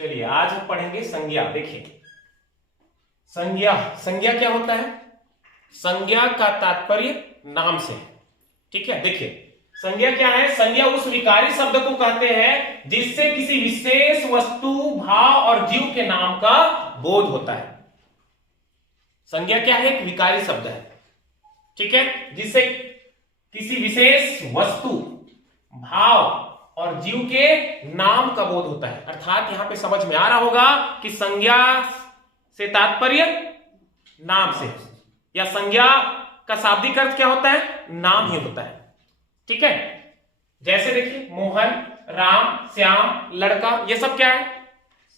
चलिए आज हम पढ़ेंगे संज्ञा। देखिए संज्ञा, संज्ञा क्या होता है? संज्ञा का तात्पर्य नाम से है। ठीक है, देखिए संज्ञा क्या है? संज्ञा उस विकारी शब्द को कहते हैं जिससे किसी विशेष वस्तु, भाव और जीव के नाम का बोध होता है। संज्ञा क्या है? एक विकारी शब्द है, ठीक है, जिससे किसी विशेष वस्तु, भाव और जीव के नाम का बोध होता है। अर्थात यहां पे समझ में आ रहा होगा कि संज्ञा से तात्पर्य नाम से, या संज्ञा का शाब्दिक अर्थ क्या होता है? नाम ही होता है। ठीक है, जैसे देखिए मोहन, राम, श्याम, लड़का, ये सब क्या है?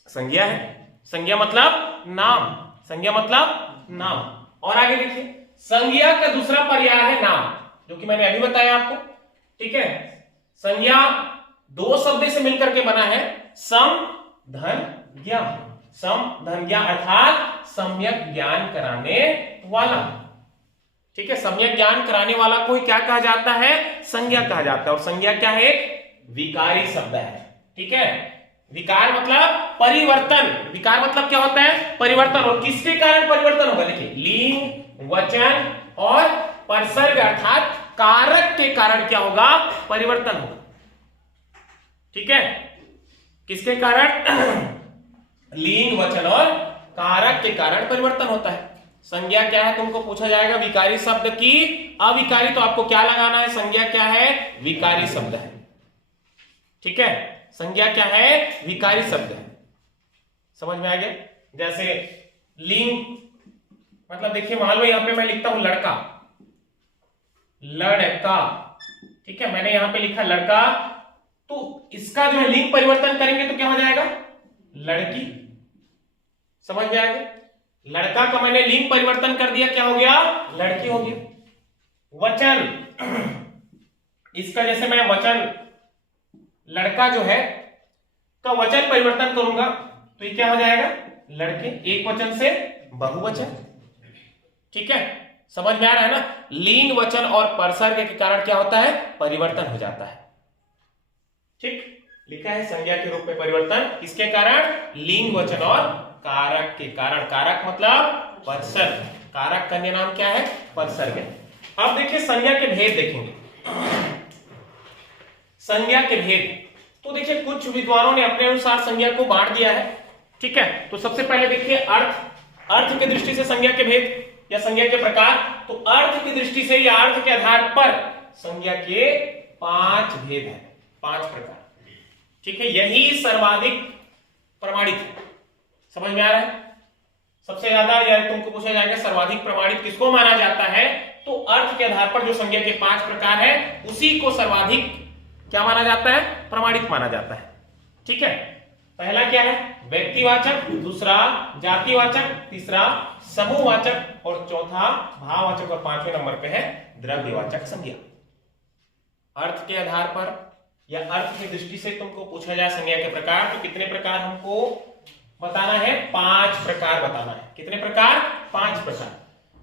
संज्ञा है। संज्ञा मतलब नाम, संज्ञा मतलब नाम। और आगे देखिए संज्ञा का दूसरा पर्याय है नाम, जो कि मैंने अभी बताया आपको। ठीक है, संज्ञा दो शब्द से मिलकर के बना है, सम धन ज्ञान। सम धन ज्ञान अर्थात सम्यक ज्ञान कराने वाला। ठीक है, सम्यक ज्ञान कराने वाला को क्या कहा जाता है? संज्ञा कहा जाता है। और संज्ञा क्या है? एक विकारी शब्द है। ठीक है, विकार मतलब परिवर्तन। विकार मतलब क्या होता है? परिवर्तन। और किसके कारण परिवर्तन होगा? देखिए लिंग, वचन और परसर्ग अर्थात कारक के कारण क्या होगा? परिवर्तन होगा। ठीक है, किसके कारण? लिंग, वचन और कारक के कारण परिवर्तन होता है। संज्ञा क्या है? तुमको पूछा जाएगा विकारी शब्द की अविकारी, तो आपको क्या लगाना है? संज्ञा क्या है? विकारी शब्द है। ठीक है, संज्ञा क्या है? विकारी शब्द है। समझ में आ गया? जैसे लिंग मतलब देखिए मान लो यहां पे मैं लिखता हूं लड़का, लड़का। ठीक है, मैंने यहां पे लिखा लड़का, तो इसका जो है लिंग परिवर्तन करेंगे तो क्या हो जाएगा? लड़की। समझ में आ गया? लड़का का मैंने लिंग परिवर्तन कर दिया, क्या हो गया? लड़की हो गया। वचन, इसका जैसे मैं वचन लड़का जो है का वचन परिवर्तन करूंगा तो ये क्या हो जाएगा? लड़के। एक वचन से बहुवचन। ठीक है, समझ में आ रहा है ना? लिंग, वचन और परसर्ग के कारण क्या होता है? परिवर्तन हो जाता है। ठीक, लिखा है संज्ञा के रूप में परिवर्तन किसके कारण? लिंग, वचन और कारक के कारण। कारक मतलब परसर्ग, कारक का अन्य नाम क्या है? परसर्ग है। अब देखिए संज्ञा के भेद देखेंगे। संज्ञा के भेद तो देखिए कुछ विद्वानों ने अपने अनुसार संज्ञा को बांट दिया है। ठीक है, तो सबसे पहले देखिए अर्थ, अर्थ की दृष्टि से संज्ञा के भेद या संज्ञा के प्रकार। तो अर्थ की दृष्टि से या अर्थ के आधार पर संज्ञा के 5 भेद हैं, 5 प्रकार। ठीक है, यही सर्वाधिक प्रमाणित है। समझ में आ रहा है? सबसे ज्यादा या तुमको पूछा जाएगा सर्वाधिक प्रमाणित किसको माना जाता है, तो अर्थ के आधार पर जो संज्ञा के 5 प्रकार है उसी को सर्वाधिक क्या माना जाता है? प्रमाणित माना जाता है। ठीक है, पहला क्या है? व्यक्तिवाचक, दूसरा जातिवाचक, तीसरा समूहवाचक और चौथा भाववाचक और 5वें नंबर पे है द्रव्यवाचक संज्ञा। अर्थ के आधार पर या अर्थ की दृष्टि से तुमको पूछा जाए संज्ञा के प्रकार, तो कितने प्रकार हमको बताना है? 5 प्रकार बताना है। कितने प्रकार? 5 प्रकार।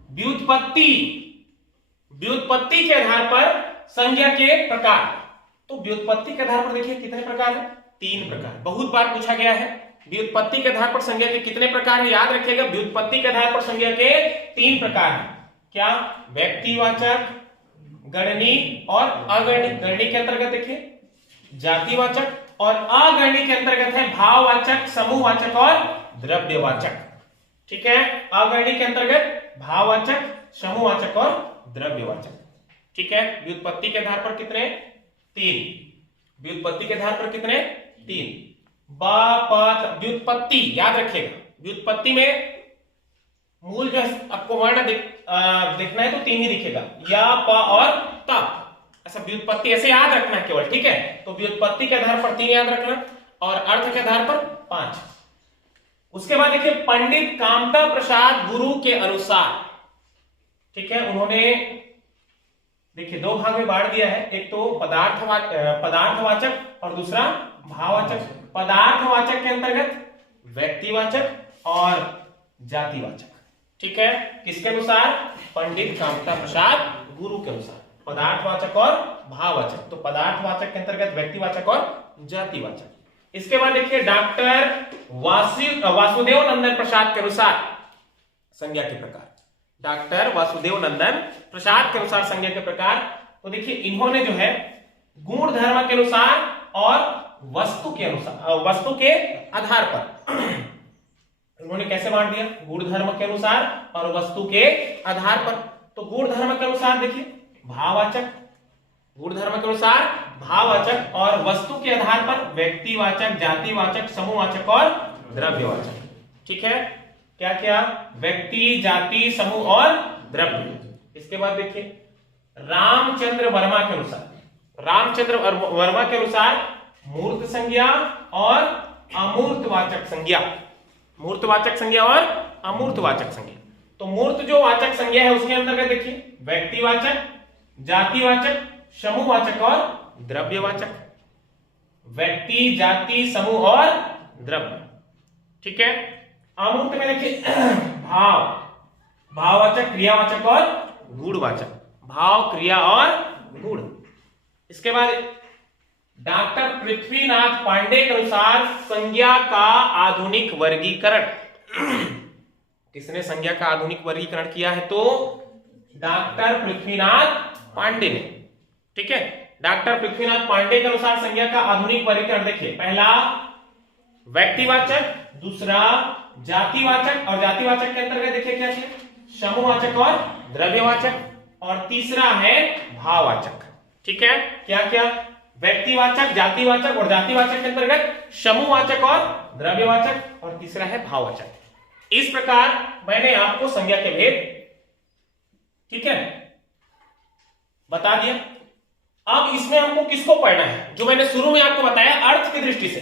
व्युत्पत्ति, व्युत्पत्ति के आधार पर संज्ञा के प्रकार। तो व्युत्पत्ति के आधार पर देखिए कितने प्रकार है? 3 प्रकार। बहुत बार पूछा गया है व्युत्पत्ति के आधार पर संज्ञा के कितने प्रकार है? याद रखिएगा व्युत्पत्ति के आधार पर संज्ञा के 3 प्रकार है। क्या? व्यक्तिवाचक, गणनी और अगणनी। गणनी के अंतर्गत देखिए जातिवाचक और अगणनी के अंतर्गत है भाववाचक, समूहवाचक और द्रव्यवाचक। ठीक है, अगणनी के अंतर्गत भाववाचक, समूहवाचक और द्रव्यवाचक। ठीक है, व्युत्पत्ति के आधार पर कितने? 3। व्युत्पत्ति के आधार पर कितने? 3। व्युत्पत्ति याद रखिएगा, व्युत्पत्ति में मूल जो आपको वर्ण देखना है तो 3 ही दिखेगा, या, प और त। ऐसा व्युत्पत्ति ऐसे याद रखना है केवल। ठीक है, तो व्युत्पत्ति के आधार पर 3 याद रखना और अर्थ के आधार पर 5। उसके बाद देखिए पंडित कामता प्रसाद गुरु के अनुसार, ठीक है, उन्होंने देखिए 2 भाग में बांट दिया है। एक तो पदार्थवाचक और दूसरा भाववाचक। पदार्थवाचक के अंतर्गत व्यक्तिवाचक और जातिवाचक। ठीक है, किसके अनुसार? पंडित कामता प्रसाद गुरु के अनुसार। पदार्थवाचक और भाववाचक। तो पदार्थवाचक के अंतर्गत व्यक्तिवाचक और जातिवाचक। इसके बाद देखिए डॉक्टर वासुदेव नंदन प्रसाद के अनुसार संज्ञा के प्रकार, डॉक्टर वासुदेव नंदन प्रसाद के अनुसार संज्ञा के प्रकार, तो देखिए इन्होंने जो है गुण धर्म के अनुसार और वस्तु के अनुसार, वस्तु के आधार पर उन्होंने कैसे बांट दिया, गुण धर्म के अनुसार और वस्तु के आधार पर। तो गुण धर्म के अनुसार देखिए भाववाचक, गुण धर्म के अनुसार भाववाचक, और वस्तु के आधार पर व्यक्तिवाचक, जातिवाचक, समूहवाचक और द्रव्यवाचक। ठीक है, क्या क्या, व्यक्ति, जाति, समूह और द्रव्य। इसके बाद देखिए रामचंद्र वर्मा के अनुसार, रामचंद्र वर्मा के अनुसार मूर्त संज्ञा और अमूर्तवाचक संज्ञा, मूर्तवाचक संज्ञा और अमूर्तवाचक संज्ञा। तो मूर्त जो वाचक संज्ञा है उसके अंतर्गत देखिए व्यक्तिवाचक, जातिवाचक, समूहवाचक और द्रव्यवाचक। व्यक्ति, जाति, समूह और द्रव्य। ठीक है, अमूर्त में देखिए भाव, भाववाचक, क्रियावाचक और गुणवाचक, भाव, क्रिया और गुण। इसके बाद डॉक्टर पृथ्वीनाथ पांडे के अनुसार संज्ञा का आधुनिक वर्गीकरण। किसने संज्ञा का आधुनिक वर्गीकरण किया है, तो डॉक्टर पृथ्वीनाथ पांडे ने। ठीक है, डॉक्टर पृथ्वीनाथ पांडे के अनुसार संज्ञा का आधुनिक वर्गीकरण देखिए, पहला व्यक्तिवाचक, दूसरा जातिवाचक, और जातिवाचक के अंतर्गत देखिए क्या है, समूहवाचक और द्रव्यवाचक, और तीसरा है भाववाचक। ठीक है, क्या क्या, व्यक्तिवाचक, जातिवाचक, और जातिवाचक के अंतर्गत समूहवाचक और द्रव्यवाचक, और तीसरा है भाववाचक। इस प्रकार मैंने आपको संज्ञा के भेद, ठीक है, बता दिया। अब इसमें हमको किसको पढ़ना है, जो मैंने शुरू में आपको बताया, अर्थ की दृष्टि से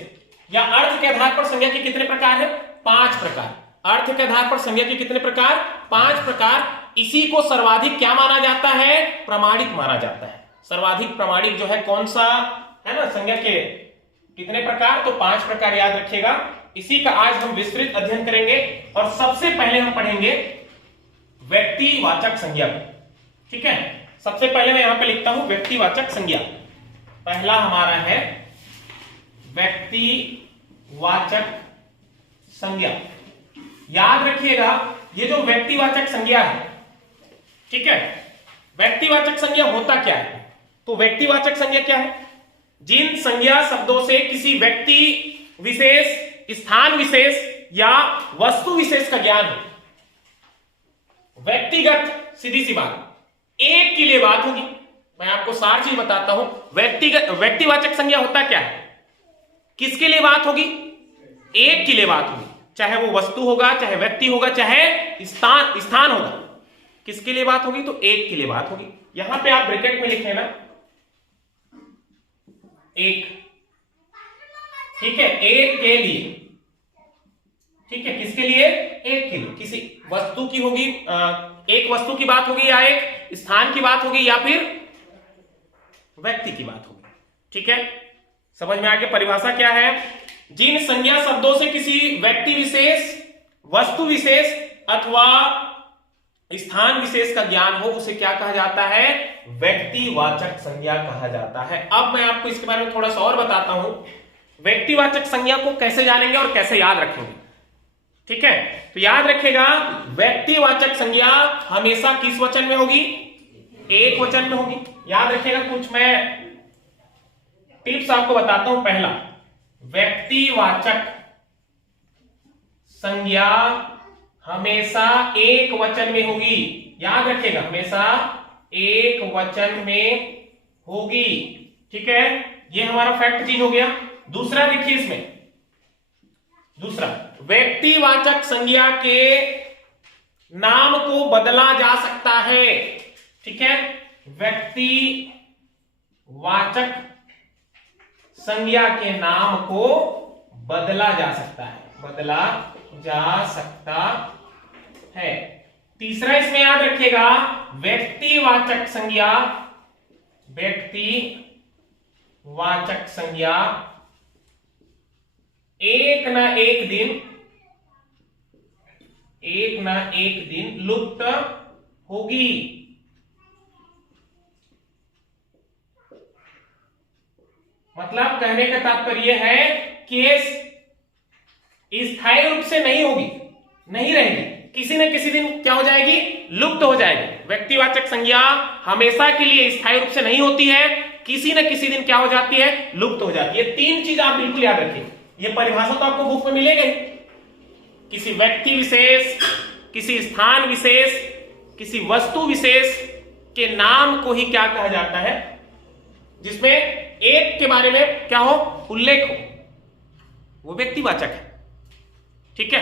या अर्थ के आधार पर संज्ञा के कितने प्रकार है, 5 प्रकार। अर्थ के आधार पर संज्ञा के कितने प्रकार, 5 प्रकार। इसी को सर्वाधिक क्या माना जाता है, प्रमाणिक माना जाता है। सर्वाधिक प्रमाणिक जो है कौन सा है ना, संज्ञा के कितने प्रकार, तो 5 प्रकार याद रखिएगा। इसी का आज हम विस्तृत अध्ययन करेंगे, और सबसे पहले हम पढ़ेंगे व्यक्तिवाचक संज्ञा को। ठीक है, सबसे पहले मैं यहां पे लिखता हूं व्यक्तिवाचक संज्ञा। पहला हमारा है व्यक्तिवाचक संज्ञा। याद रखिएगा ये जो व्यक्तिवाचक संज्ञा है, ठीक है, व्यक्तिवाचक संज्ञा होता क्या है, तो व्यक्तिवाचक संज्ञा क्या है, जिन संज्ञा शब्दों से किसी व्यक्ति विशेष, स्थान विशेष या वस्तु विशेष का ज्ञान हो। व्यक्तिगत, सीधी सी बात, एक के लिए बात होगी। मैं आपको सार चीज बताता हूं। व्यक्तिवाचक संज्ञा होता क्या है, किसके लिए बात होगी, एक के लिए बात होगी, चाहे वो वस्तु होगा, चाहे व्यक्ति होगा, चाहे स्थान होगा, किसके लिए बात होगी, तो एक के लिए बात होगी। यहां पे आप ब्रैकेट में लिख लेना एक। ठीक है, एक के लिए, ठीक है, किसके लिए, एक के लिए, किसी वस्तु की होगी, एक वस्तु की बात होगी, या एक स्थान की बात होगी, या फिर व्यक्ति की बात होगी। ठीक है, समझ में आ गया परिभाषा क्या है। जिन संज्ञा शब्दों से किसी व्यक्ति विशेष, वस्तु विशेष अथवा स्थान विशेष का ज्ञान हो, उसे क्या कहा जाता है, व्यक्तिवाचक संज्ञा कहा जाता है। अब मैं आपको इसके बारे में थोड़ा सा और बताता हूं, व्यक्तिवाचक संज्ञा को कैसे जानेंगे और कैसे याद रखेंगे। ठीक है, तो याद रखेगा व्यक्तिवाचक संज्ञा हमेशा किस वचन में होगी, एक वचन में होगी। याद रखिएगा, कुछ मैं टिप्स आपको बताता हूं। पहला, व्यक्तिवाचक संज्ञा हमेशा एक वचन में होगी। याद रखिएगा, हमेशा एक वचन में होगी। ठीक है, ये हमारा फैक्ट चीज हो गया। दूसरा देखिए इसमें, दूसरा, व्यक्तिवाचक संज्ञा के नाम को बदला जा सकता है। ठीक है, व्यक्तिवाचक संज्ञा के नाम को बदला जा सकता है, बदला जा सकता है। तीसरा इसमें याद रखिएगा, व्यक्तिवाचक संज्ञा, व्यक्तिवाचक संज्ञा एक न एक दिन लुप्त होगी। मतलब कहने का तात्पर्य है, केस स्थायी रूप से नहीं होगी, नहीं रहेगी, किसी न किसी दिन क्या हो जाएगी, लुप्त हो जाएगी। व्यक्तिवाचक संज्ञा हमेशा के लिए स्थायी रूप से नहीं होती है, किसी न किसी दिन क्या हो जाती है, लुप्त हो जाती है। तीन चीज आप बिल्कुल याद रखिए, ये परिभाषा तो आपको बुक में मिलेगा ही। किसी व्यक्ति विशेष, किसी स्थान विशेष, किसी वस्तु विशेष के नाम को ही क्या कहा जाता है, जिसमें एक के बारे में क्या हो, उल्लेख हो, वो व्यक्तिवाचक है। ठीक है,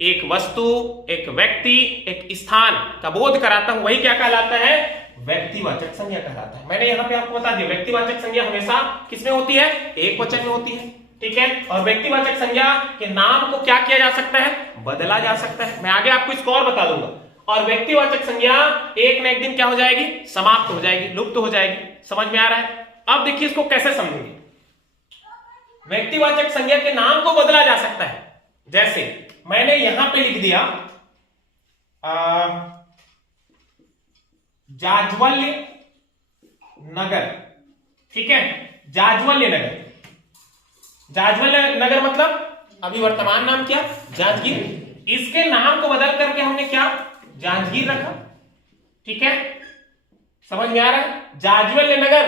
एक वस्तु, एक व्यक्ति, एक स्थान का बोध कराता हूं, वही क्या कहलाता है, व्यक्तिवाचक संज्ञा कहलाता है। मैंने यहां पे आपको बता दिया, व्यक्तिवाचक संज्ञा हमेशा किसमें होती है, एक वचन में होती है। ठीक है, और व्यक्तिवाचक संज्ञा के नाम को क्या किया जा सकता है, बदला जा सकता है। मैं आगे आपको इसको और बता दूंगा। और व्यक्तिवाचक संज्ञा एक न एक दिन क्या हो जाएगी, समाप्त हो जाएगी, लुप्त हो जाएगी। समझ में आ रहा है? अब देखिए इसको कैसे समझेंगे। व्यक्तिवाचक संज्ञा के नाम को बदला जा सकता है, जैसे मैंने यहां पे लिख दिया जाज्वल्य नगर। ठीक है, जाज्वल्य नगर, जाज्वल्य नगर मतलब अभी वर्तमान नाम क्या, जांजगीर। इसके नाम को बदल करके हमने क्या, जांजगीर रखा। ठीक है, समझ में आ रहा है? जाज्वल्य नगर,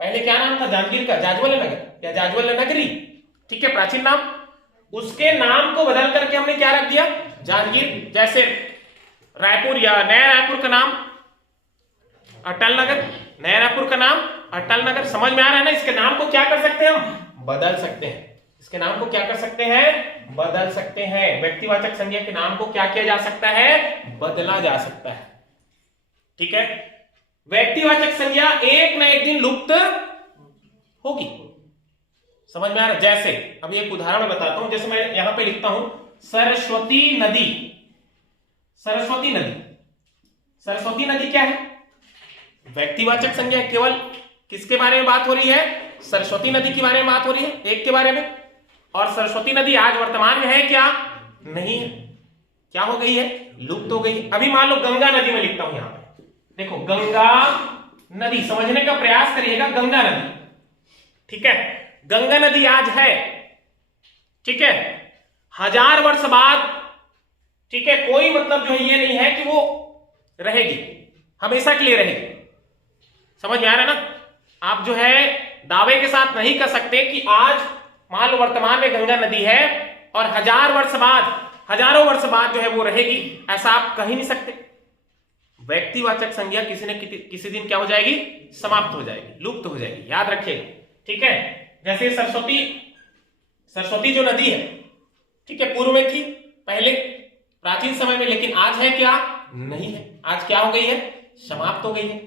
पहले क्या नाम था जांजगीर का, जाज्वल्य नगर या जाज्वल्य नगरी। ठीक है, प्राचीन नाम। उसके नाम को बदल करके हमने क्या रख दिया, जांजगीर। जैसे रायपुर या नया रायपुर का नाम अटल नगर, नया रायपुर का नाम अटल नगर। समझ में आ रहा है ना? इसके नाम को क्या कर सकते हैं हम, बदल सकते हैं। इसके नाम को क्या कर सकते हैं, बदल सकते हैं। व्यक्तिवाचक संज्ञा के नाम को क्या किया जा सकता है, बदला जा सकता है। ठीक है, व्यक्तिवाचक संज्ञा एक न एक दिन लुप्त होगी। समझ में आ रहा है? जैसे अभी एक उदाहरण मैं बताता हूं, जैसे मैं यहां पे लिखता हूं सरस्वती नदी। सरस्वती नदी, सरस्वती नदी क्या है, व्यक्तिवाचक संज्ञा। केवल किसके बारे में बात हो रही है, सरस्वती नदी के बारे में बात हो रही है, एक के बारे में। और सरस्वती नदी आज वर्तमान में है क्या, नहीं है, क्या हो गई है, लुप्त हो गई। अभी मान लो गंगा नदी में लिखता हूं यहां पे, देखो गंगा नदी, समझने का प्रयास करिएगा, गंगा नदी। ठीक है, गंगा नदी आज है, ठीक है, 1000 वर्ष बाद, ठीक है, कोई मतलब जो है ये नहीं है कि वो रहेगी, हमेशा के लिए रहेगी। समझ में आ रहा है ना? आप जो है दावे के साथ नहीं कर सकते कि आज मान लो वर्तमान में गंगा नदी है और 1000 वर्ष बाद, हजारों वर्ष बाद जो है वो रहेगी, ऐसा आप कह ही नहीं सकते। व्यक्तिवाचक संज्ञा किसी न किसी दिन क्या हो जाएगी, समाप्त हो जाएगी, लुप्त हो जाएगी, याद रखिएगा। ठीक है, जैसे सरस्वती, सरस्वती जो नदी है, ठीक है, पूर्व में थी पहले प्राचीन समय में, लेकिन आज है क्या, नहीं है, आज क्या हो गई है, समाप्त हो गई है।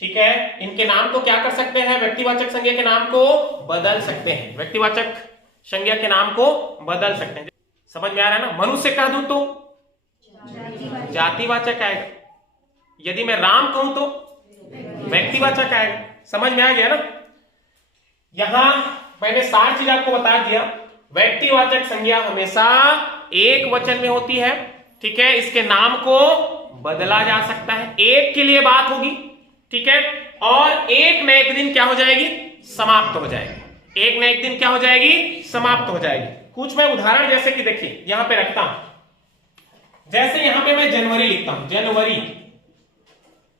ठीक है, इनके नाम को क्या कर सकते हैं, व्यक्तिवाचक संज्ञा के नाम को बदल सकते हैं, व्यक्तिवाचक संज्ञा के नाम को बदल सकते हैं। समझ में आ रहा है ना? मनुष्य कह दूं तो जातिवाचक आएगा, यदि मैं राम कहूं तो व्यक्तिवाचक आएगा। समझ में आ गया ना? यहां मैंने 4 चीज आपको बता दिया। व्यक्तिवाचक संज्ञा हमेशा एक वचन में होती है। ठीक है, इसके नाम को बदला जा सकता है, एक के लिए बात होगी। ठीक है, और एक न एक दिन क्या हो जाएगी, समाप्त हो जाएगी, एक न एक दिन क्या हो जाएगी, समाप्त हो जाएगी। कुछ मैं उदाहरण जैसे कि देखिए यहां पे रखता हूं, जैसे यहां पे मैं जनवरी लिखता हूं, जनवरी,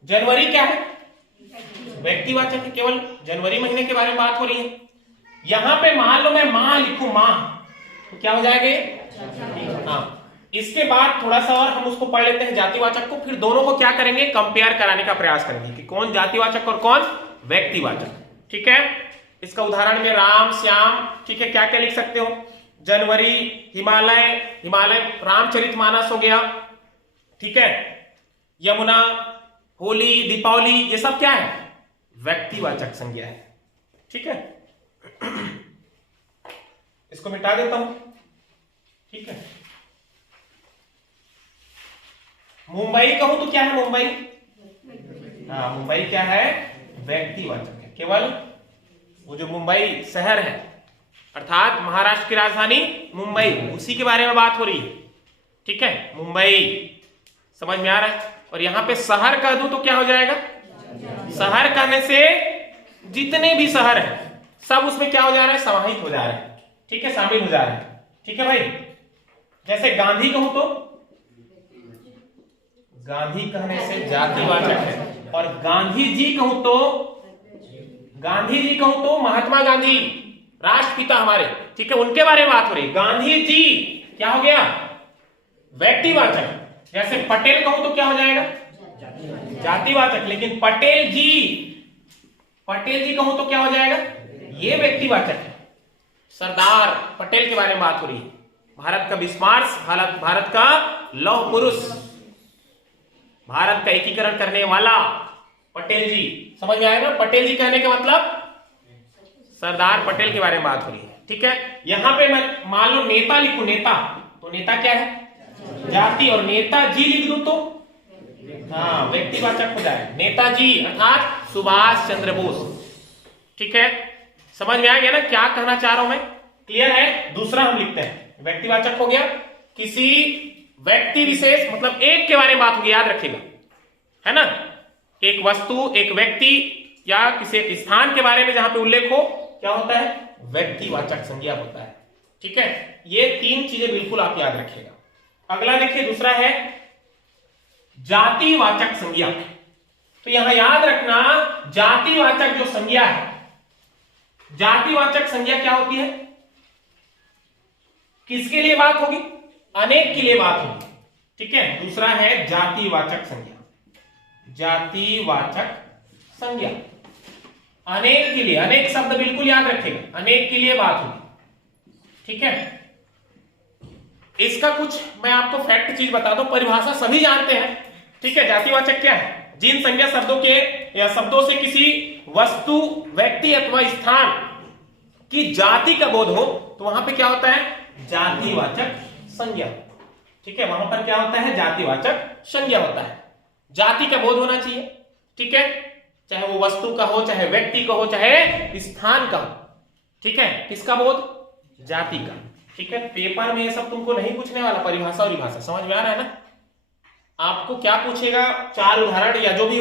जनवरी क्या है, व्यक्तिवाचक है, केवल जनवरी महीने के बारे में बात हो रही है। यहां पे मान लो मैं माह लिखूं, माह, तो क्या हो जाएगा, हाँ। इसके बाद थोड़ा सा और हम उसको पढ़ लेते हैं जातिवाचक को, फिर दोनों को क्या करेंगे, कंपेयर कराने का प्रयास करेंगे कि कौन जातिवाचक और कौन व्यक्तिवाचक। ठीक है, इसका उदाहरण में राम, श्याम, ठीक है, क्या क्या लिख सकते हो, जनवरी, हिमालय, हिमालय रामचरितमानस हो गया। ठीक है, यमुना, होली, दीपावली, ये सब क्या है, व्यक्तिवाचक संज्ञा है। ठीक है, इसको मिटा देता हूं। ठीक है, मुंबई कहूं तो क्या है, मुंबई, हाँ, मुंबई क्या है, व्यक्तिवाचक है, केवल वो जो मुंबई शहर है, अर्थात महाराष्ट्र की राजधानी मुंबई, उसी के बारे में बात हो रही है। ठीक है, मुंबई, समझ में आ रहा है? और यहां पे शहर कह दूं तो क्या हो जाएगा, शहर कहने से जितने भी शहर है सब उसमें क्या हो जा रहा है, समाहित हो जा रहा है। ठीक है, शामिल हो जा रहा है। ठीक है भाई। जैसे गांधी कहूं तो गांधी कहने से जातिवाचक है, और गांधी जी कहूं तो महात्मा गांधी राष्ट्रपिता हमारे, ठीक है, उनके बारे में बात हो रही। गांधी जी क्या हो गया, व्यक्तिवाचक। जैसे पटेल कहूं तो क्या हो जाएगा, जातिवाचक। लेकिन पटेल जी कहूं तो क्या हो जाएगा, ये व्यक्तिवाचक है। सरदार पटेल के बारे में बात हो रही है, भारत का विस्मार्स, भारत का लौह पुरुष, भारत का एकीकरण करने वाला पटेल जी। समझ में आएगा, पटेल जी कहने का मतलब सरदार पटेल के बारे में बात हो रही है, ठीक है। यहां पे मैं मान लो नेता लिखूं, नेता, तो नेता क्या है, जाति, और नेताजी लिख दूं तो हाँ व्यक्तिवाचक हो जाए, नेताजी अर्थात सुभाष चंद्र बोस, ठीक है। समझ में आ गया ना क्या कहना चाह रहा हूं मैं, क्लियर है। दूसरा हम लिखते हैं, व्यक्तिवाचक हो गया, किसी व्यक्ति विशेष मतलब एक के बारे में बात होगी, याद रखिएगा, है ना। एक वस्तु, एक व्यक्ति या किसी एक स्थान के बारे में जहां पे उल्लेख हो, क्या होता है, व्यक्तिवाचक संज्ञा होता है, ठीक है। ये तीन चीजें बिल्कुल आप याद रखिएगा। अगला देखिए, दूसरा है जातिवाचक संज्ञा। तो यहां याद रखना, जातिवाचक जो संज्ञा है, जातिवाचक संज्ञा क्या होती है, किसके लिए बात होगी, अनेक के लिए बात होगी, ठीक है। दूसरा है जातिवाचक संज्ञा, जातिवाचक संज्ञा अनेक के लिए, अनेक शब्द बिल्कुल याद रखेगा, अनेक के लिए बात होगी, ठीक है। इसका कुछ मैं आपको फैक्ट चीज बता दूं, परिभाषा सभी जानते हैं, ठीक है। जातिवाचक क्या है, जिन संज्ञा शब्दों के या शब्दों से किसी वस्तु, व्यक्ति अथवा स्थान की जाति का बोध हो, तो वहां पे क्या होता है, जातिवाचक संज्ञा, ठीक है। वहां पर क्या होता है, जातिवाचक संज्ञा होता है, जाति का बोध होना चाहिए, ठीक है। चाहे वो वस्तु का हो, चाहे व्यक्ति का हो, चाहे स्थान का हो, ठीक है। किसका बोध, जाति का, ठीक है। पेपर में ये सब तुमको नहीं पूछने वाला, परिभाषा और विभाषा, समझ में आ रहा है ना। आपको क्या पूछेगा, चार उदाहरण या जो भी,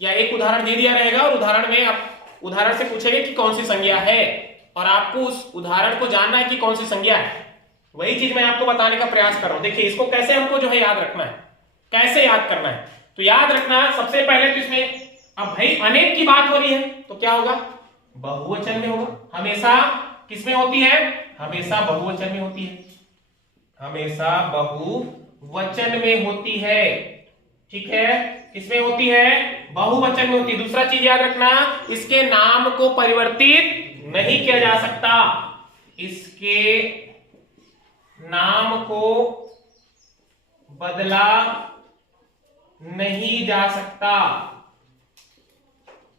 या एक उदाहरण दे दिया रहेगा, और उदाहरण में आप उदाहरण से पूछेंगे कि कौन सी संज्ञा है, और आपको उस उदाहरण को जानना है कि कौन सी संज्ञा है। वही चीज मैं आपको बताने का प्रयास कर रहा हूं। देखिए इसको कैसे हमको जो है याद रखना है, कैसे याद करना है। तो याद रखना, सबसे पहले तो इसमें अब भाई अनेक की बात हो रही है, तो क्या होगा, बहुवचन में होगा। हमेशा किसमें होती है, हमेशा बहुवचन में होती है, हमेशा बहुवचन में होती है, ठीक है। किसमें होती है, बहुवचन में होती है। दूसरा चीज याद रखना, इसके नाम को परिवर्तित नहीं किया जा सकता, इसके नाम को बदला नहीं जा सकता,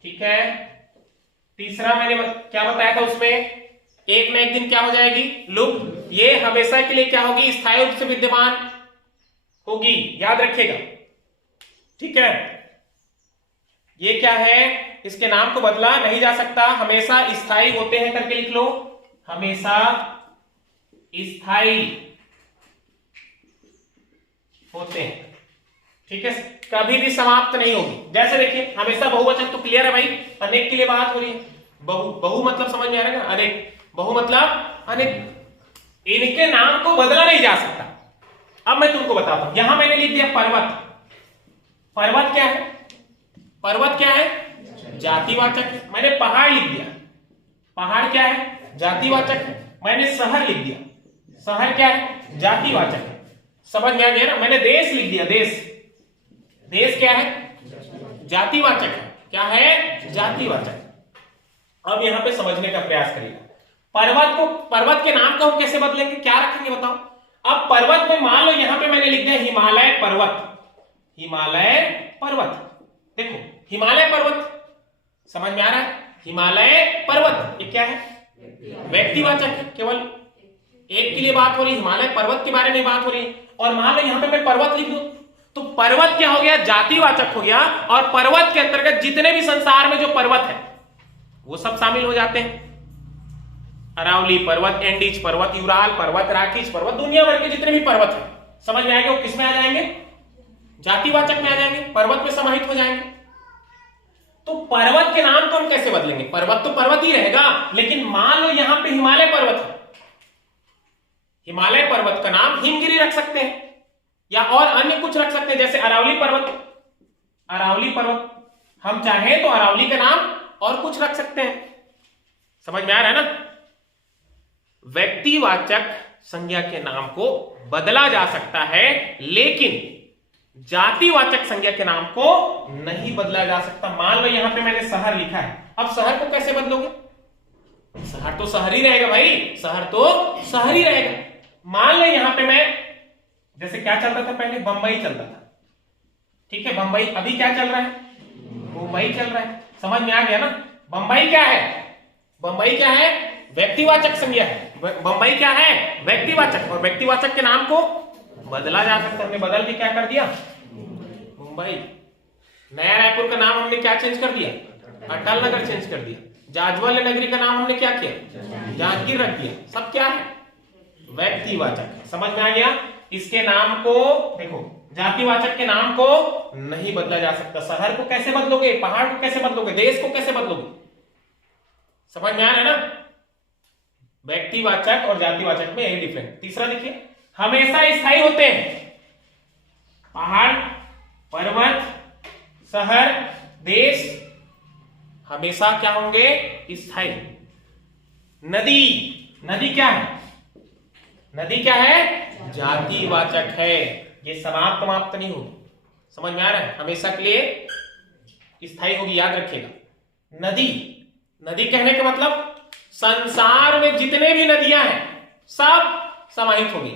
ठीक है। तीसरा मैंने क्या बताया था उसमें, एक न एक दिन क्या हो जाएगी, लुप्त। ये हमेशा के लिए क्या होगी, स्थायी रूप से विद्यमान होगी, याद रखिएगा, ठीक है। ये क्या है, इसके नाम को बदला नहीं जा सकता, हमेशा स्थायी होते हैं करके लिख लो, हमेशा स्थायी होते हैं, ठीक है। कभी भी समाप्त नहीं होगी। जैसे देखिए हमेशा बहुवचन तो क्लियर है भाई, अनेक के लिए बात हो रही है। बहु मतलब समझ में आ रहा है ना, अनेक, बहु मतलब अनेक, इनके नाम को बदला नहीं जा सकता। अब मैं तुमको बताता हूं, यहां मैंने लिख दिया पर्वत। पर्वत क्या है, पर्वत क्या है, जातिवाचक है। मैंने पहाड़ लिख दिया, पहाड़ क्या है, जातिवाचक है। मैंने शहर लिख दिया, शहर क्या है, जातिवाचक है। समझ में आ गया ना। मैंने देश लिख दिया, देश, देश क्या है, जातिवाचक है। क्या है, जातिवाचक। अब यहां पे समझने का प्रयास करिएगा। पर्वत को, पर्वत के नाम को हम कैसे बदलेंगे, क्या रखेंगे बताओ। अब पर्वत में मान लो यहां पे मैंने लिख दिया हिमालय पर्वत, हिमालय पर्वत। देखो हिमालय पर्वत समझ में आ रहा है, हिमालय पर्वत ये क्या है, व्यक्तिवाचक है, केवल एक के लिए बात हो रही है, हिमालय पर्वत के बारे में बात हो रही है। और मान लो यहां पे मैं पर्वत लिख दूं, तो पर्वत क्या हो गया, जातिवाचक हो गया। और पर्वत के अंतर्गत जितने भी संसार में जो पर्वत है वो सब शामिल हो जाते हैं। अरावली पर्वत, एंडीज पर्वत, यूराल पर्वत, राकीज पर्वत, दुनिया भर के जितने भी पर्वत है, समझ में आएंगे वो किस में आ जाएंगे, जातिवाचक में आ जाएंगे, पर्वत में समाहित हो जाएंगे। तो पर्वत के नाम को हम कैसे बदलेंगे, पर्वत तो पर्वत ही रहेगा, लेकिन मान लो यहां पे हिमालय पर्वत है, हिमालय पर्वत का नाम हिमगिरी रख सकते हैं, या और अन्य कुछ रख सकते हैं, जैसे अरावली पर्वत। अरावली पर्वत हम चाहें तो अरावली का नाम और कुछ रख सकते हैं। समझ में आ रहा है ना? व्यक्तिवाचक संज्ञा के नाम को बदला जा सकता है, लेकिन जातिवाचक संज्ञा के नाम को नहीं बदला जा सकता। मान लो यहां पे मैंने शहर लिखा है, अब शहर को कैसे बदलोगे? शहर तो शहर ही रहेगा भाई, शहर तो शहर ही रहेगा। मान लो यहां पे मैं, जैसे क्या चलता था पहले, बंबई चलता था, ठीक है, बंबई। अभी क्या चल रहा है? मुंबई चल रहा है। समझ में आ गया ना? बंबई क्या है? बंबई क्या है? व्यक्तिवाचक संज्ञा है। बंबई क्या है? व्यक्तिवाचक। और व्यक्तिवाचक के नाम को बदला जा सकता है। हमने बदल के क्या कर दिया? मुंबई। नया रायपुर का नाम हमने क्या चेंज कर दिया? अटल नगर चेंज कर दिया। जाजवल्य नगरी का नाम हमने क्या किया? जांजगीर रख दिया। सब क्या है? व्यक्तिवाचक। समझ में आ गया? इसके नाम को देखो, जातिवाचक के नाम को नहीं बदला जा सकता। शहर को कैसे बदलोगे? पहाड़ को कैसे बदलोगे? देश को कैसे बदलोगे? समझ में आ रहा है ना? व्यक्तिवाचक और जातिवाचक में यही डिफरेंस। तीसरा देखिए, हमेशा स्थायी होते हैं। पहाड़, पर्वत, शहर, देश हमेशा क्या होंगे? स्थायी। नदी, नदी क्या है? नदी क्या है? जातिवाचक है। ये समाप्त नहीं होगी। समझ में आ रहा है? हमेशा के लिए स्थायी होगी, याद रखिएगा। नदी, नदी कहने का मतलब संसार में जितने भी नदियां हैं सब समाहित होगी।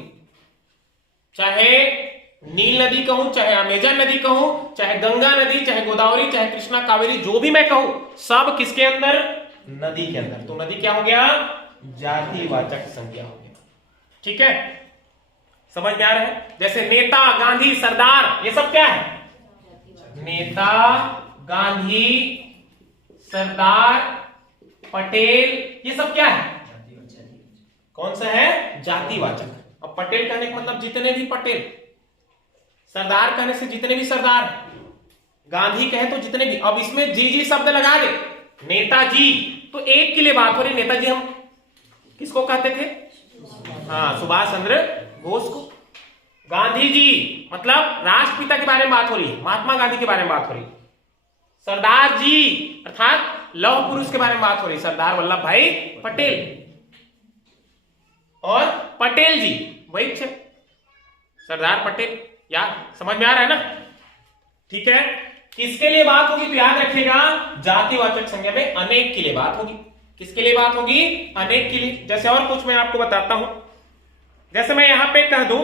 चाहे नील नदी कहूं, चाहे अमेजन नदी कहूं, चाहे गंगा नदी, चाहे गोदावरी, चाहे कृष्णा, कावेरी, जो भी मैं कहूं, सब किसके अंदर? नदी के अंदर। तो नदी क्या हो गया? जातिवाचक संज्ञा हो गया। ठीक है, समझ में आ रहा है? जैसे नेता, गांधी, सरदार, ये सब क्या है? नेता, गांधी, सरदार, पटेल, ये सब क्या है? कौन सा है? जातिवाचक। अब पटेल कहने का मतलब जितने भी पटेल, सरदार कहने से जितने भी सरदार, गांधी कहे तो जितने भी। अब इसमें जी शब्द लगा दे, नेताजी, तो एक के लिए बात हो रही। नेताजी हम किसको कहते थे? हाँ, सुभाष चंद्र बोस को। गांधी जी मतलब राष्ट्रपिता के बारे में बात हो रही है, महात्मा गांधी के बारे में बात हो रही है। सरदार जी अर्थात लौह पुरुष के बारे में बात हो रही है, सरदार वल्लभ भाई पटेल। और पटेल जी वही थे, सरदार पटेल। यार समझ में आ रहा है ना? ठीक है, किसके लिए बात होगी तो याद रखिएगा, जातिवाचक संज्ञा में अनेक के लिए बात होगी। किसके लिए बात होगी? अनेक के लिए। जैसे और कुछ मैं आपको बताता हूं, जैसे मैं यहां पे कह दूं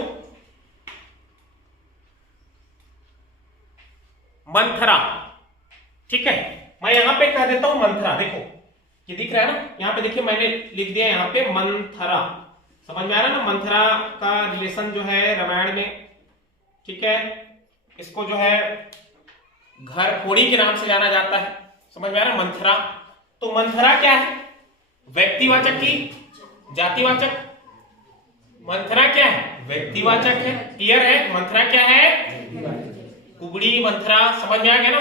मंथरा, ठीक है, मैं यहां पे कह देता हूं मंथरा। देखो ये दिख रहा है ना, यहां पे देखिए मैंने लिख दिया यहां पे मंथरा। समझ में आ रहा है ना? मंथरा का रिलेशन जो है रामायण में, ठीक है, इसको जो है घर फोड़ी के नाम से जाना जाता है। समझ में आ रहा है? मंथरा। तो मंथरा क्या है? व्यक्तिवाचक की जातिवाचक? मंथरा क्या है? व्यक्तिवाचक है। क्लियर है? मंथरा क्या है? कुबड़ी, मंथरा। समझ में आ गया ना?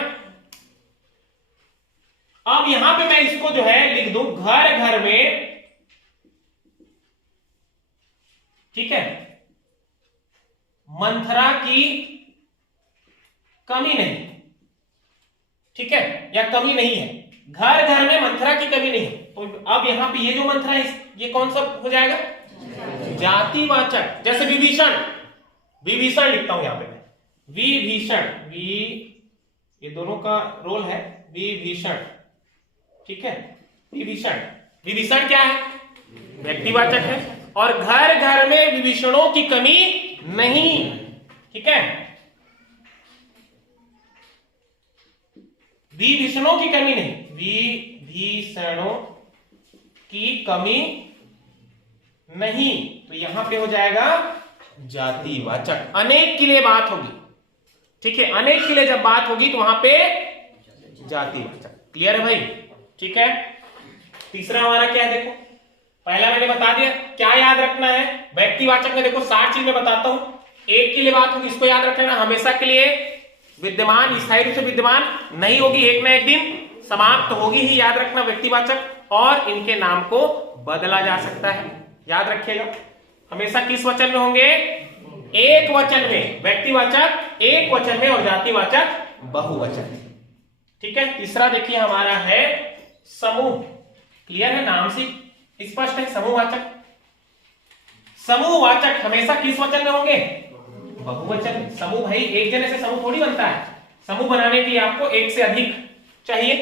अब यहां पे मैं इसको जो है लिख दूं घर घर में, ठीक है, मंथरा की कमी नहीं, ठीक है, या कमी नहीं है। घर घर में मंथरा की कमी नहीं है। तो अब यहां पे ये जो मंथरा है, ये कौन सा हो जाएगा? जातिवाचक। जैसे विभीषण, विभीषण लिखता हूं यहां पे मैं, विभीषण, ये दोनों का रोल है, विभीषण, ठीक है, विभीषण। विभीषण क्या है? व्यक्तिवाचक है। और घर घर में विभीषणों की कमी नहीं, ठीक है, विभीषणों की कमी नहीं, विभीषणों की कमी नहीं। तो यहां पे हो जाएगा जातिवाचक। अनेक के लिए बात होगी, ठीक है, अनेक के लिए जब बात होगी तो वहां पे जातिवाचक। क्लियर है भाई? ठीक है। तीसरा हमारा क्या है? देखो, पहला मैंने बता दिया, क्या याद रखना है? व्यक्तिवाचक में देखो 60 चीज मैं बताता हूं। एक के लिए बात होगी, इसको याद रखना, हमेशा के लिए विद्यमान, स्थायी रूप से विद्यमान नहीं होगी, एक ना एक दिन समाप्त होगी ही, याद रखना व्यक्तिवाचक। और इनके नाम को बदला जा सकता है, याद रखिएगा। हमेशा किस वचन में होंगे? एक वचन में। व्यक्तिवाचक एक वचन में और जातिवाचक बहुवचन में। ठीक है। तीसरा देखिए हमारा है समूह। क्लियर है? नाम से स्पष्ट है। समूहवाचक। समूहवाचक हमेशा किस वचन में होंगे? बहुवचन में। समूह भाई एक जने से समूह थोड़ी बनता है। समूह बनाने के लिए आपको एक से अधिक चाहिए।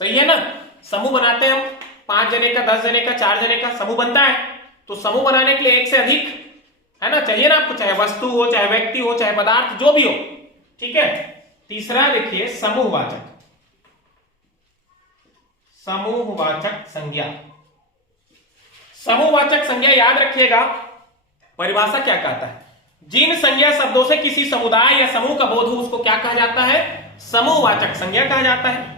सही है ना? समूह बनाते हैं हम 5 जने का, 10 जने का, 4 जने का समूह बनता है। तो समूह बनाने के लिए एक से अधिक है ना चाहिए ना आपको, चाहे वस्तु हो, चाहे व्यक्ति हो, चाहे पदार्थ, जो भी हो। ठीक है। तीसरा देखिए समूहवाचक। समूहवाचक संज्ञा। समूहवाचक संज्ञा याद रखिएगा परिभाषा क्या कहता है? जिन संज्ञा शब्दों से किसी समुदाय या समूह का बोध हो उसको क्या कहा जाता है? समूहवाचक संज्ञा कहा जाता है।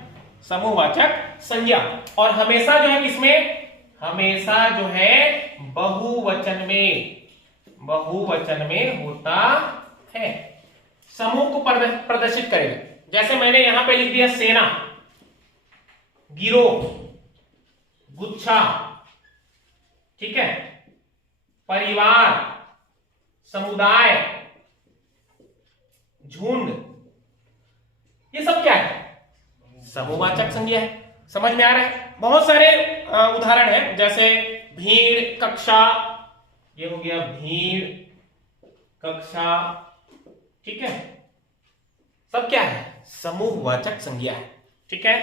समूहवाचक संज्ञा। और हमेशा जो है किसमें? हमेशा जो है बहुवचन में। बहुवचन में होता है। समूह को प्रदर्शित करेगा। जैसे मैंने यहां पे लिख दिया सेना, गिरोह, गुच्छा, ठीक है, परिवार, समुदाय, झुंड, ये सब क्या है? समूहवाचक संज्ञा है। समझ में आ रहा है? बहुत सारे उदाहरण हैं, जैसे भीड़, कक्षा, ये हो गया भीड़, कक्षा, ठीक है, सब क्या है? समूहवाचक संज्ञा है। ठीक है,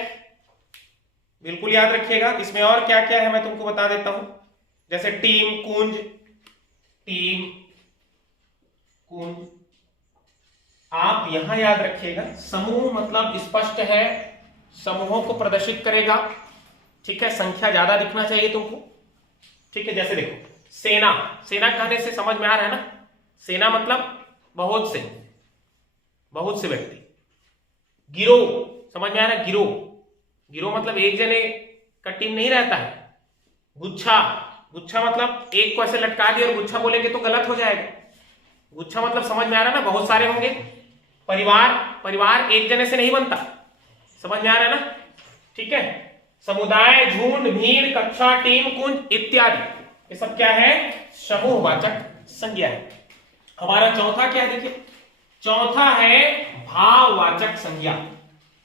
बिल्कुल याद रखिएगा। इसमें और क्या क्या है मैं तुमको बता देता हूं। जैसे टीम, कुंज, टीम, कुंज। आप यहां याद रखिएगा समूह मतलब स्पष्ट है, समूहों को प्रदर्शित करेगा। ठीक है, संख्या ज्यादा दिखना चाहिए तुमको। ठीक है, जैसे देखो सेना, सेना कहने से समझ में आ रहा है ना? सेना मतलब बहुत से व्यक्ति। गिरोह, समझ में आ रहा है? गिरोह, गिरोह मतलब एक जने का टीम नहीं रहता है। गुच्छा, गुच्छा मतलब एक को ऐसे लटका दिया और गुच्छा बोलेंगे तो गलत हो जाएगा। गुच्छा मतलब समझ में आ रहा है ना? बहुत सारे होंगे। परिवार, परिवार एक जने से नहीं बनता। समझ में आ रहा है ना? ठीक है। समुदाय, झुंड, भीड़, कक्षा, टीम, कुंज इत्यादि, ये सब क्या है? समूहवाचक संज्ञा है। हमारा चौथा क्या है? देखिए चौथा है भाववाचक संज्ञा।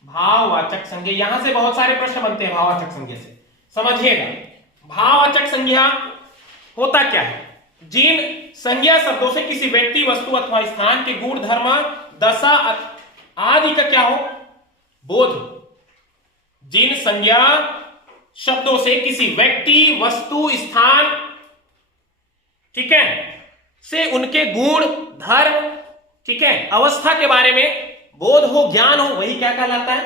भाववाचक संज्ञा, यहां से बहुत सारे प्रश्न बनते हैं भाववाचक संज्ञा से। समझिएगा भाववाचक संज्ञा होता क्या है? जिन संज्ञा शब्दों से किसी व्यक्ति, वस्तु अथवा स्थान के गुण, धर्म, दशा आदि का क्या हो? बोध। जिन संज्ञा शब्दों से किसी व्यक्ति, वस्तु, स्थान, ठीक है, से उनके गुण, धर्म, ठीक है, अवस्था के बारे में बोध हो, ज्ञान हो, वही क्या कहलाता है?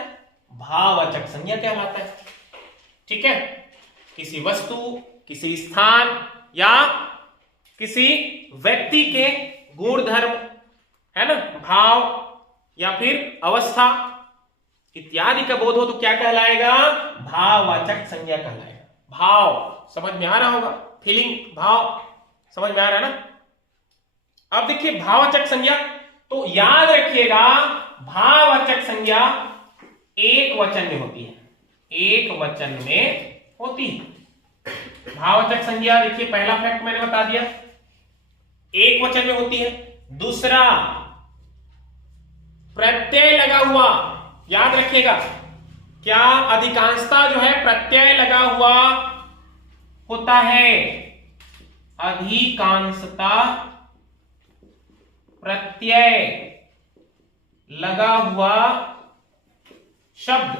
भाववाचक संज्ञा कहलाता है। ठीक है, किसी वस्तु, किसी स्थान या किसी व्यक्ति के गुण, धर्म, है ना, भाव या फिर अवस्था इत्यादि का बोध हो तो क्या कहलाएगा? भाववाचक संज्ञा कहलाएगा। भाव समझ में आ रहा होगा? फीलिंग, भाव समझ में आ रहा है ना? अब देखिए भाववाचक संज्ञा, तो याद रखिएगा भाववाचक संज्ञा एक वचन में होती है। एक वचन में होती है भाववाचक संज्ञा। देखिए पहला फैक्ट मैंने बता दिया, एक वचन में होती है। दूसरा, प्रत्यय लगा हुआ, याद रखिएगा क्या? अधिकांशता जो है प्रत्यय लगा हुआ होता है। अधिकांशता प्रत्यय लगा हुआ शब्द,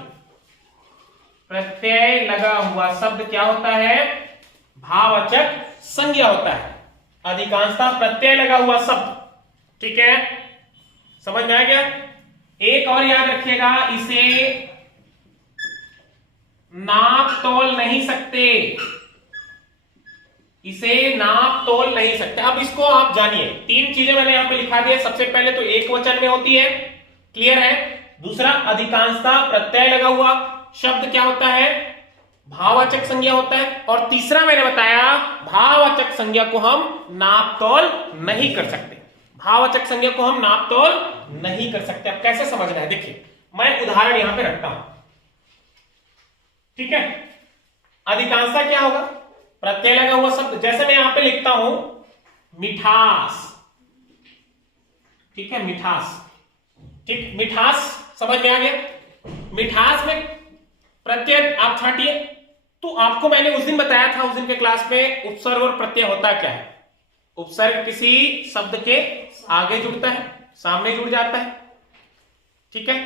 प्रत्यय लगा हुआ शब्द क्या होता है? भाववाचक संज्ञा होता है। अधिकांशता प्रत्यय लगा हुआ शब्द। ठीक है, समझ में आ गया? एक और याद रखिएगा, इसे नाप तोल नहीं सकते। इसे नाप तोल नहीं सकते। अब इसको आप जानिए, 3 चीजें मैंने यहां पे लिखा दिया। सबसे पहले तो एक वचन में होती है, क्लियर है? दूसरा, अधिकांशता प्रत्यय लगा हुआ शब्द क्या होता है? भाववाचक संज्ञा होता है। और तीसरा मैंने बताया भाववाचक संज्ञा को हम नाप तोल नहीं कर सकते। भाववाचक संज्ञा को हम नाप तोल नहीं कर सकते। अब कैसे समझना है? देखिए मैं उदाहरण यहां पे रखता हूं। ठीक है, अधिकांशता क्या होगा? प्रत्यय लगा हुआ शब्द। जैसे मैं यहां पे लिखता हूं मिठास, ठीक है, मिठास, ठीक, मिठास समझ में आ गया। मिठास में प्रत्यय आप छांटिए। तो आपको मैंने उस दिन बताया था, उस दिन के क्लास में उपसर्ग और प्रत्यय होता क्या है। उपसर्ग किसी शब्द के आगे जुड़ता है, सामने जुड़ जाता है, ठीक है,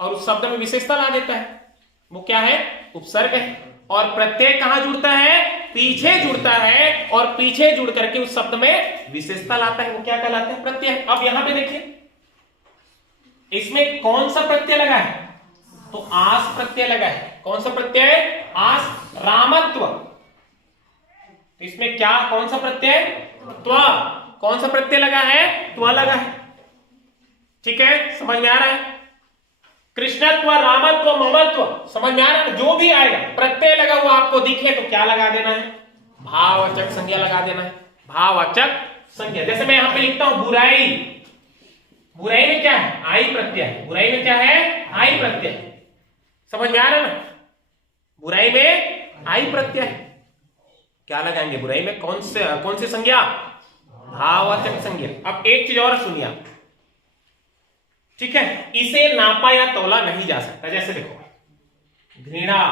और उस शब्द में विशेषता ला देता है, वो क्या है, उपसर्ग है। और प्रत्यय कहां जुड़ता है, पीछे जुड़ता है, और पीछे जुड़ करके उस शब्द में विशेषता लाता है, वो क्या कहलाता है, प्रत्यय। अब यहां पे देखिए इसमें कौन सा प्रत्यय लगा है, तो आस प्रत्यय लगा है। कौन सा प्रत्यय, आस, रामत्व। तो इसमें क्या, कौन सा प्रत्यय, त्वा। कौन सा प्रत्यय लगा है, त्वा लगा है, ठीक है, समझ में आ रहा है। कृष्णत्व, रामत्व, ममत्व, समझ में आ रहा है। जो भी आएगा प्रत्यय लगा हुआ आपको दिखे तो क्या लगा देना है, भाववाचक संज्ञा लगा देना है, भाववाचक संज्ञा। जैसे मैं यहां पे लिखता हूं बुराई, बुराई में क्या है, आई प्रत्यय है। बुराई में क्या है, आई प्रत्यय। समझ में आ रहा है ना, बुराई में आई प्रत्यय है, क्या लगाएंगे बुराई में, कौन से संज्ञा, भाववाचक संज्ञा। अब एक चीज और सुनिए आप, ठीक है, इसे नापा या तौला नहीं जा सकता। जैसे देखो घृणा,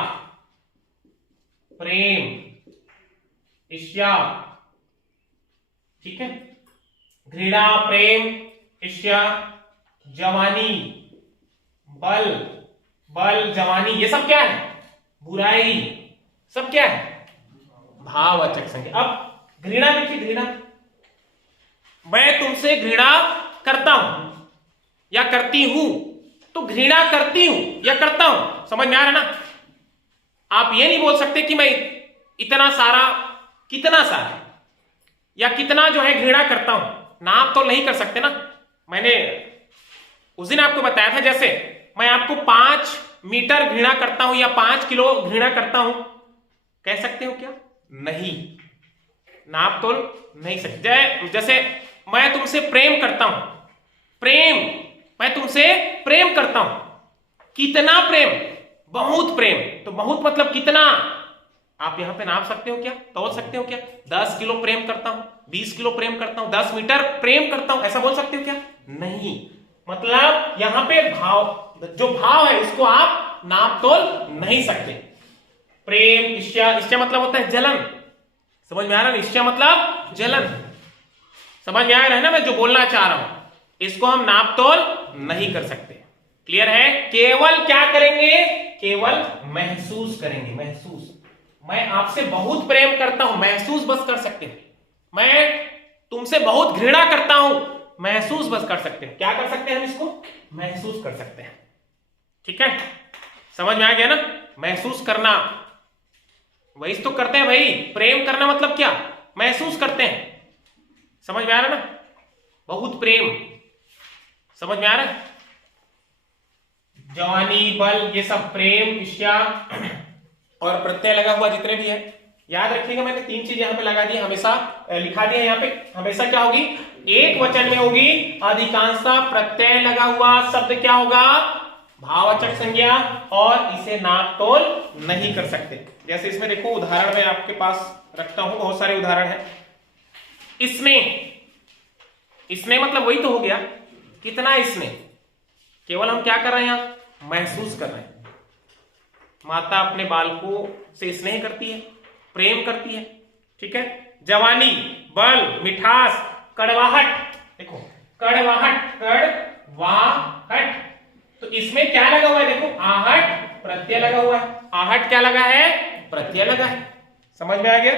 प्रेम, ईर्ष्या, ठीक है, घृणा, प्रेम, ईर्ष्या, जवानी, बल, जवानी, ये सब क्या है, बुराई, सब क्या है, भाववाचक संज्ञा। अब घृणा देखिए, घृणा, मैं तुमसे घृणा करता हूं या करती हूं, तो घृणा करती हूं या करता हूं, समझ में आ रहा ना। आप ये नहीं बोल सकते कि मैं इतना सारा, कितना सारा या कितना जो है घृणा करता हूं, नाप तो नहीं कर सकते ना। मैंने उस दिन आपको बताया था, जैसे मैं आपको 5 मीटर घृणा करता हूं या 5 किलो घृणा करता हूं, कह सकते हो क्या, नहीं, नाप तोल नहीं सकते। जैसे मैं तुमसे प्रेम करता हूं, प्रेम, मैं तुमसे प्रेम करता हूं, कितना प्रेम, बहुत प्रेम, तो बहुत मतलब कितना, आप यहां पे नाप सकते हो क्या, तोल सकते हो क्या, 10 किलो प्रेम करता हूं, 20 किलो प्रेम करता हूं, 10 मीटर प्रेम करता हूं, ऐसा बोल सकते हो क्या, नहीं। मतलब यहां पे भाव, जो भाव है उसको आप नाप तोल नहीं सकते। प्रेम, ईर्ष्या, ईर्ष्या मतलब होता है जलन, समझ में आ रहा है, ईर्ष्या मतलब जलन, समझ में आ रहा है ना मैं जो बोलना चाह रहा हूं, इसको हम नाप तोल नहीं कर सकते। क्लियर है, केवल क्या करेंगे, केवल महसूस करेंगे, महसूस। मैं आपसे बहुत प्रेम करता हूं, महसूस बस कर सकते हैं। मैं तुमसे बहुत घृणा करता हूं, महसूस बस कर सकते हैं। क्या कर सकते हैं हम इसको, महसूस कर सकते हैं, ठीक है, समझ में आ गया ना। महसूस करना, वही तो करते हैं भाई, प्रेम करना मतलब क्या, महसूस करते हैं, समझ में आ रहा है ना, बहुत प्रेम, समझ में आ रहा है। जवानी, बल, ये सब प्रेम, ईर्ष्या और प्रत्यय लगा हुआ जितने भी है, याद रखिएगा मैंने 3 चीज यहां पे लगा दी, हमेशा लिखा दिया यहां पे, हमेशा क्या होगी, एक वचन में होगी, अधिकांशतः प्रत्यय लगा हुआ शब्द क्या होगा, भाववाचक संज्ञा, और इसे नाप तोल नहीं कर सकते। जैसे इसमें देखो उदाहरण मैं आपके पास रखता हूं, बहुत सारे उदाहरण है। इसमें, इसने मतलब वही तो हो गया, कितना इसने, केवल हम क्या कर रहे हैं यहां, महसूस कर रहे हैं। माता अपने बालकों से स्नेह करती है, प्रेम करती है, ठीक है। जवानी, बल, मिठास, कड़वाहट, देखो कड़वाहट, कड़वाहट, तो इसमें क्या लगा हुआ है, देखो आहट प्रत्यय लगा हुआ है, आहट क्या लगा है, प्रत्यय लगा है, समझ में आ गया।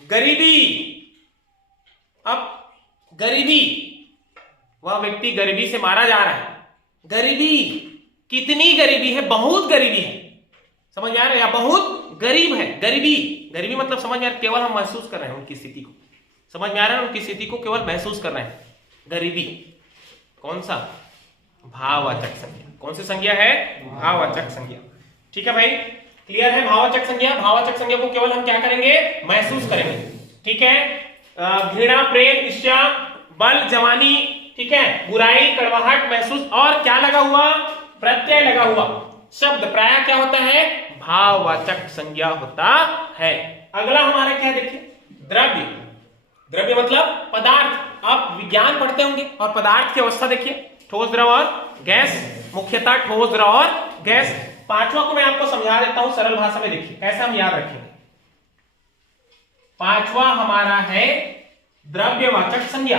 गरीबी, अब गरीबी, वह व्यक्ति गरीबी से मारा जा रहा है, गरीबी, कितनी गरीबी है, बहुत गरीबी है, समझ में आ रहा है, या बहुत गरीब है, गरीबी, गरीबी मतलब समझ में आ रहा है, केवल हम महसूस कर रहे हैं उनकी स्थिति को, समझ में आ रहा है, उनकी स्थिति को केवल महसूस कर रहे हैं। गरीबी कौन सा, भाववाचक संज्ञा, कौन सी संज्ञा है, भाववाचक संज्ञा, ठीक है भाई, क्लियर है। भाववाचक संज्ञा, भाववाचक संज्ञा को केवल हम क्या करेंगे, महसूस करेंगे, ठीक है। घृणा, प्रेम, ईर्ष्या, बल, जवानी, ठीक है, बुराई, कड़वाहट, महसूस, और क्या लगा हुआ, प्रत्यय लगा हुआ शब्द प्राय क्या होता है, भाववाचक संज्ञा होता है। अगला हमारा क्या है देखिए, द्रव्य, द्रव्य मतलब पदार्थ। आप विज्ञान पढ़ते होंगे और पदार्थ की अवस्था देखिए, ठोस, द्रव और गैस, मुख्यतः ठोस, द्रव और गैस। पांचवा को मैं आपको समझा देता हूं सरल भाषा में, देखिए कैसे हम याद रखेंगे। पांचवा हमारा है द्रव्यवाचक संज्ञा,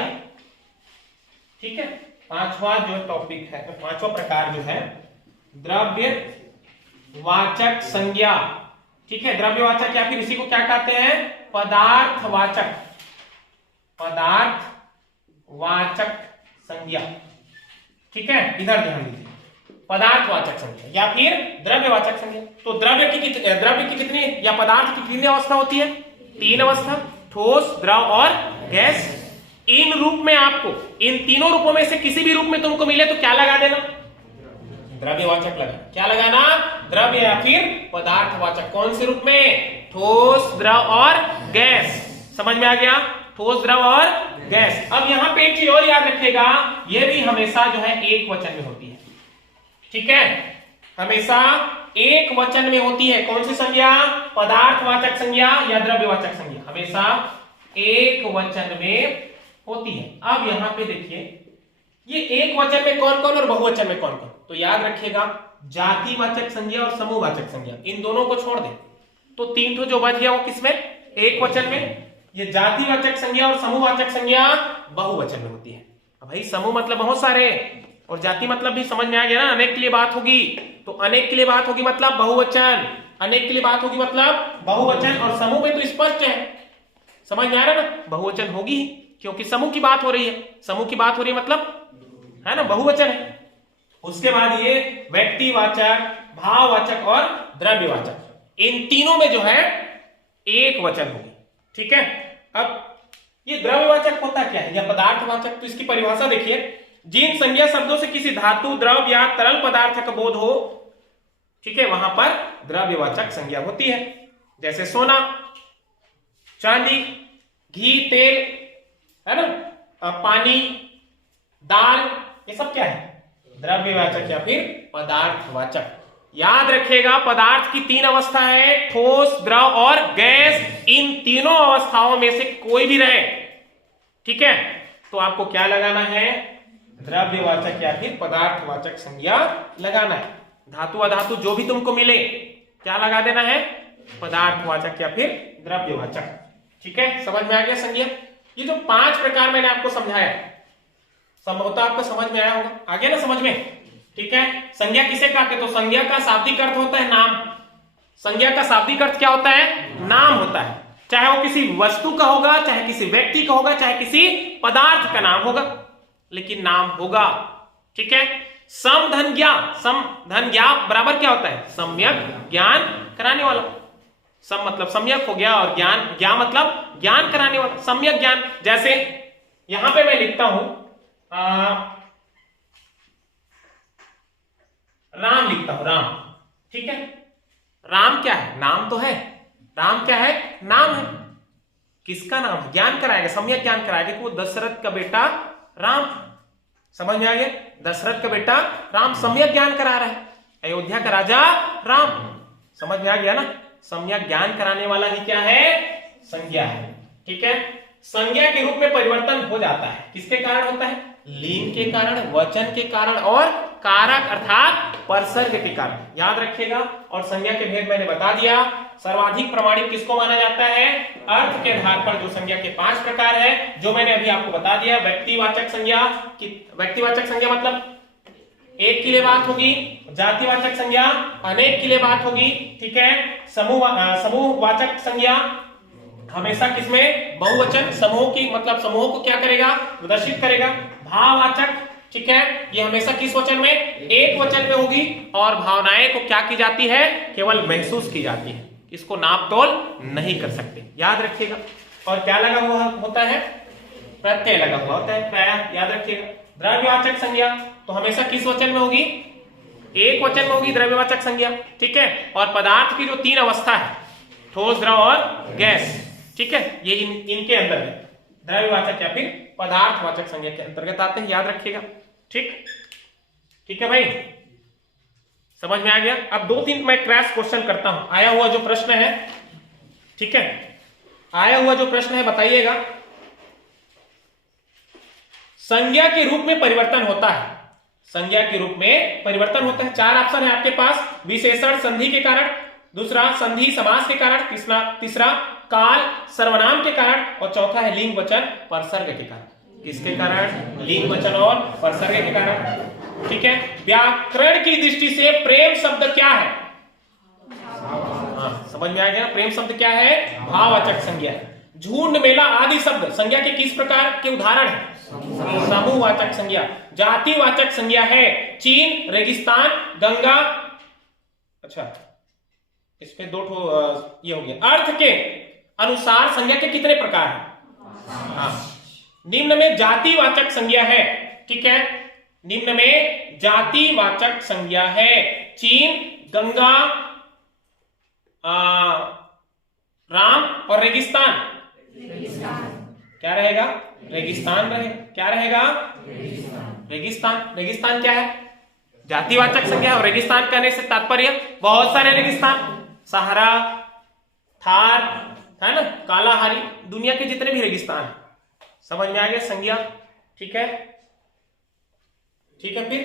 ठीक है। पांचवा जो टॉपिक है, पांचवा प्रकार जो है द्रव्यवाचक संज्ञा, ठीक है। द्रव्यवाचक या फिर इसी को क्या कहते हैं, पदार्थवाचक, पदार्थवाचक संज्ञा, ठीक है। इधर ध्यान दीजिए, पदार्थवाचक संज्ञा या फिर द्रव्यवाचक संज्ञा। तो द्रव्य की कितनी या पदार्थ की कितनी अवस्था होती है, 3 अवस्था, ठोस, द्रव और गैस। इन रूप में आपको, इन तीनों रूपों में से किसी भी रूप में तुमको मिले तो क्या लगा देना, द्रव्यवाचक लगा। क्या लगाना, द्रव्य या फिर पदार्थवाचक। कौन से रूप में, ठोस, द्रव और गैस। समझ में आ गया, ठोस, द्रव और गैस। अब यहां पे एक चीज और याद रखिएगा, यह भी हमेशा जो है एक वचन में होती है, ठीक है। हमेशा एक वचन में होती है। कौन सी संज्ञा, पदार्थवाचक संज्ञा या द्रव्यवाचक संज्ञा, हमेशा एक वचन में होती है। अब यहां पे देखिए, ये एक वचन में कौन कौन और बहुवचन में कौन कौन। तो याद रखिएगा, जातिवाचक संज्ञा और समूहवाचक संज्ञा, इन दोनों को छोड़ दे तो 3 ठो जो बच गया वो किसमें, एक वचन में। ये जातिवाचक संज्ञा और समूहवाचक संज्ञा बहुवचन में होती है। अब भाई समूह मतलब बहुत सारे और जाति मतलब भी समझ में आ गया ना, अनेक के लिए बात होगी। तो अनेक के लिए बात होगी मतलब बहुवचन, अनेक के लिए बात होगी मतलब बहुवचन। और समूह में तो स्पष्ट है, समझ में आ रहा है ना, बहुवचन होगी ही, क्योंकि समूह की बात हो रही है। समूह की बात हो रही है मतलब है ना, बहुवचन है। उसके बाद ये व्यक्तिवाचक, भाववाचक और द्रव्यवाचक, इन तीनों में जो है एक वचन होगी, ठीक है। अब ये द्रव्यवाचक होता क्या है या पदार्थवाचक, तो इसकी परिभाषा देखिए, जिन संज्ञा शब्दों से किसी धातु, द्रव या तरल पदार्थ का बोध हो, ठीक है, वहां पर द्रव्यवाचक संज्ञा होती है। जैसे सोना, चांदी, घी, तेल, है ना, पानी, दाल, ये सब क्या है, द्रव्यवाचक या फिर पदार्थवाचक। याद रखिएगा, पदार्थ की 3 अवस्था है, ठोस, द्रव और गैस। इन तीनों अवस्थाओं में से कोई भी रहे, ठीक है, तो आपको क्या लगाना है, द्रव्यवाचक या फिर पदार्थवाचक संज्ञा लगाना है। धातु अधातु जो भी तुमको मिले क्या लगा देना है, पदार्थवाचक या फिर द्रव्यवाचक, ठीक है। समझ में आ गया संज्ञा। ये जो 5 प्रकार मैंने आपको समझाया, संभवतः आपको समझ में आया होगा, आ गया ना समझ में, ठीक है। संज्ञा किसे कहते हैं, तो संज्ञा का शाब्दिक अर्थ होता है नाम। संज्ञा का शाब्दिक अर्थ क्या होता है, नाम होता है। चाहे वो किसी वस्तु का होगा, चाहे किसी व्यक्ति का होगा, चाहे किसी पदार्थ का नाम होगा, लेकिन नाम होगा, ठीक है। सम धन ज्ञा, सम धन ज्ञा बराबर क्या होता है, सम्यक ज्ञान कराने वाला। सम मतलब सम्यक हो गया और ज्ञान, ज्ञा मतलब ज्ञान कराने वाला, सम्यक ज्ञान। जैसे यहां पे मैं लिखता हूं राम, लिखता हूं राम, ठीक है। राम क्या है, नाम तो है। राम क्या है, नाम है। किसका नाम है, ज्ञान कराएगा, सम्यक ज्ञान कराएगा कि वो दशरथ का बेटा राम। समझ में आ गया, दशरथ का बेटा राम सम्यक ज्ञान करा रहा है, अयोध्या का राजा राम। समझ में आ गया ना, सम्यक ज्ञान कराने वाला ही क्या है, संज्ञा है, ठीक है। संज्ञा के रूप में परिवर्तन हो जाता है, किसके कारण होता है, लिंग के कारण, वचन के कारण और कारक अर्थात परसर्ग के कारण। याद रखिएगा। और संज्ञा के भेद मैंने बता दिया। सर्वाधिक प्रमाणिक किसको माना जाता है, अर्थ के आधार पर जो संज्ञा के 5 प्रकार है, जो मैंने अभी आपको बता दिया। व्यक्तिवाचक संज्ञा, व्यक्तिवाचक संज्ञा मतलब एक के लिए बात होगी, जातिवाचक संज्ञा अनेक के लिए बात होगी, ठीक है। समूहवाचक संज्ञा हमेशा किसमें, बहुवचन, समूह की मतलब समूह को क्या करेगा, प्रदर्शित करेगा। भाववाचक, ठीक है, ये हमेशा किस वचन में, एक वचन में होगी। और भावनाएं को क्या की जाती है, केवल महसूस की जाती है, इसको नाप तोल नहीं कर सकते, याद रखिएगा। और क्या लगा हुआ होता है, प्रत्यय लगा हुआ होता है, प्राय, याद रखिएगा। द्रव्यवाचक संज्ञा तो हमेशा किस वचन में होगी, एक वचन में होगी द्रव्यवाचक संज्ञा, ठीक है। और पदार्थ की जो 3 अवस्था है, ठोस, द्रव और गैस, ठीक है, ये इनके अंदर है, द्रव्यवाचक या फिर पदार्थवाचक संज्ञा के अंतर्गत आते हैं, याद रखिएगा, ठीक, ठीक है भाई, समझ में आ गया। अब 2-3 मैं क्रैश क्वेश्चन करता हूं, आया हुआ जो प्रश्न है, ठीक है, आया हुआ जो प्रश्न है बताइएगा। संज्ञा के रूप में परिवर्तन होता है। संज्ञा के रूप में परिवर्तन होता है। 4 ऑप्शन है आपके पास, विशेषण संधि के कारण, दूसरा संधि समास के कारण, तीसरा काल सर्वनाम के कारण, और चौथा है लिंग वचन परसर्ग के कारण। किसके कारण? लिंग वचन और परसर्ग के कारण। ठीक है, व्याकरण की दृष्टि से प्रेम शब्द क्या है? हाँ, समझ में आ गया। प्रेम शब्द क्या है? भाववाचक संज्ञा। झुंड, मेला आदि शब्द संज्ञा के किस प्रकार के उदाहरण है? समूहवाचक संज्ञा। जातिवाचक संज्ञा है चीन, रेगिस्तान, गंगा। अच्छा, इसमें 2 ये हो गया। अर्थ के अनुसार संज्ञा के कितने प्रकार हैं? हाँ, निम्न में जातिवाचक संज्ञा है। ठीक है, निम्न में जातिवाचक संज्ञा है चीन, गंगा, राम और रेगिस्तान। क्या रहेगा? रेगिस्तान रहेगा। क्या रहेगा? रेगिस्तान। रेगिस्तान क्या है? जातिवाचक संज्ञा। और रेगिस्तान कहने से तात्पर्य बहुत सारे रेगिस्तान, सहारा, थार, है ना, कालाहारी, दुनिया के जितने भी रेगिस्तान। समझ में आ गया संज्ञा? ठीक है, ठीक है। फिर